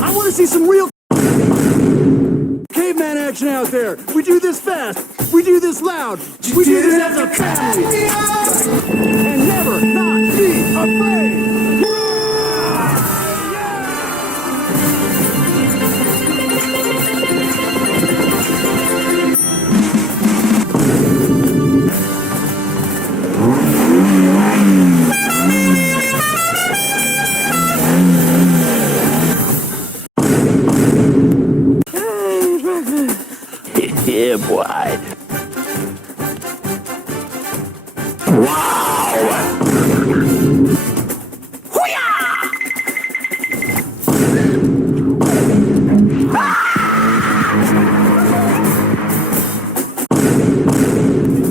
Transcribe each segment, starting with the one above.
I want to see some real caveman action out there. We do this fast. We do this loud. We do this as a family. And never not be afraid. Yeah, boy. Wow!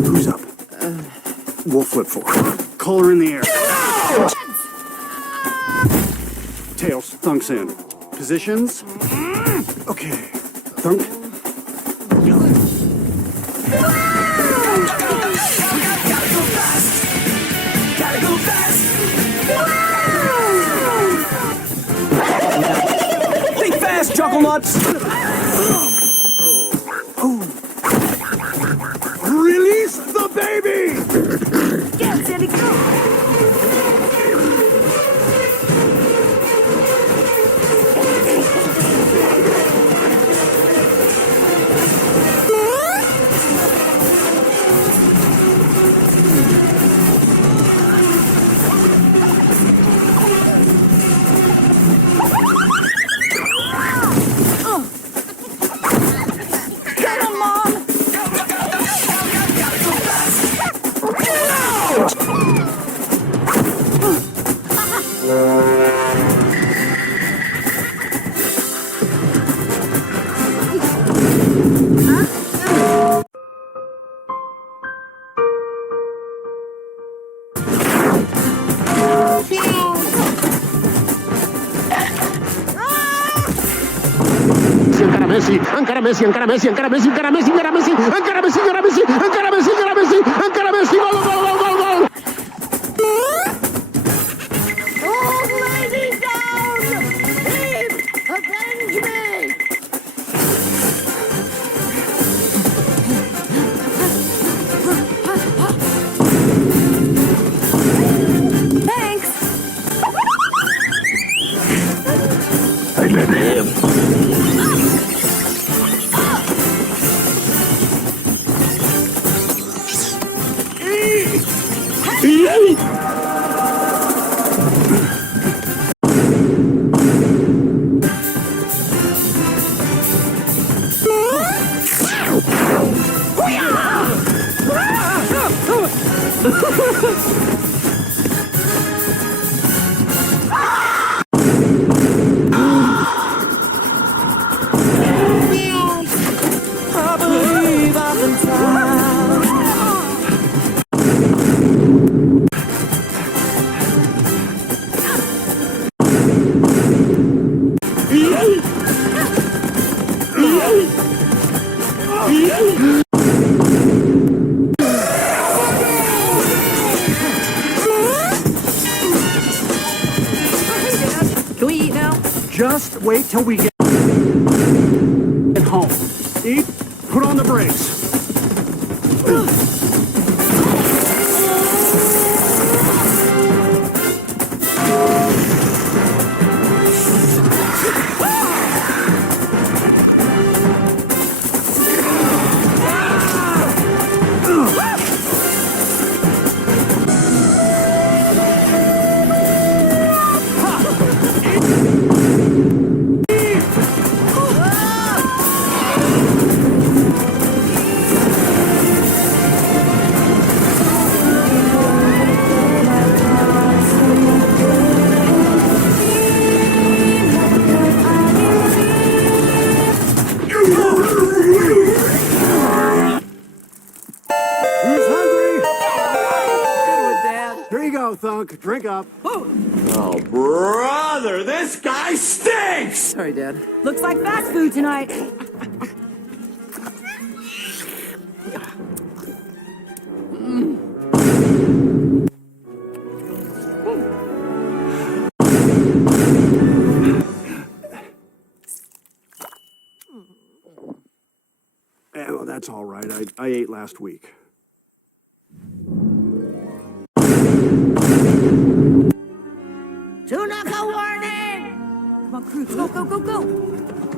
Who's up? We'll flip forward. Collar in the air. Tails, thunks in. Positions. Okay. Thunk. Think fast, Chuckle Nuts! Release the baby! Get Sandy, go! Get him, Mom! Encara Messi, encara Messi, encara Messi, encara Messi, encara Messi, encara Messi, encara Messi, encara Messi, encara Messi, encara Messi, gol, gol, gol, gol, gol! Old lady down! Please, avenge me! Thanks! I let him. Can we eat now? Just wait till we get home. Eat, put on the brakes. Thunk, drink up. Oh, brother, this guy stinks! Sorry, Dad. Looks like fast food tonight. It's all right. I ate last week. Two knuckle warning! Come on, crew, go, go, go, go!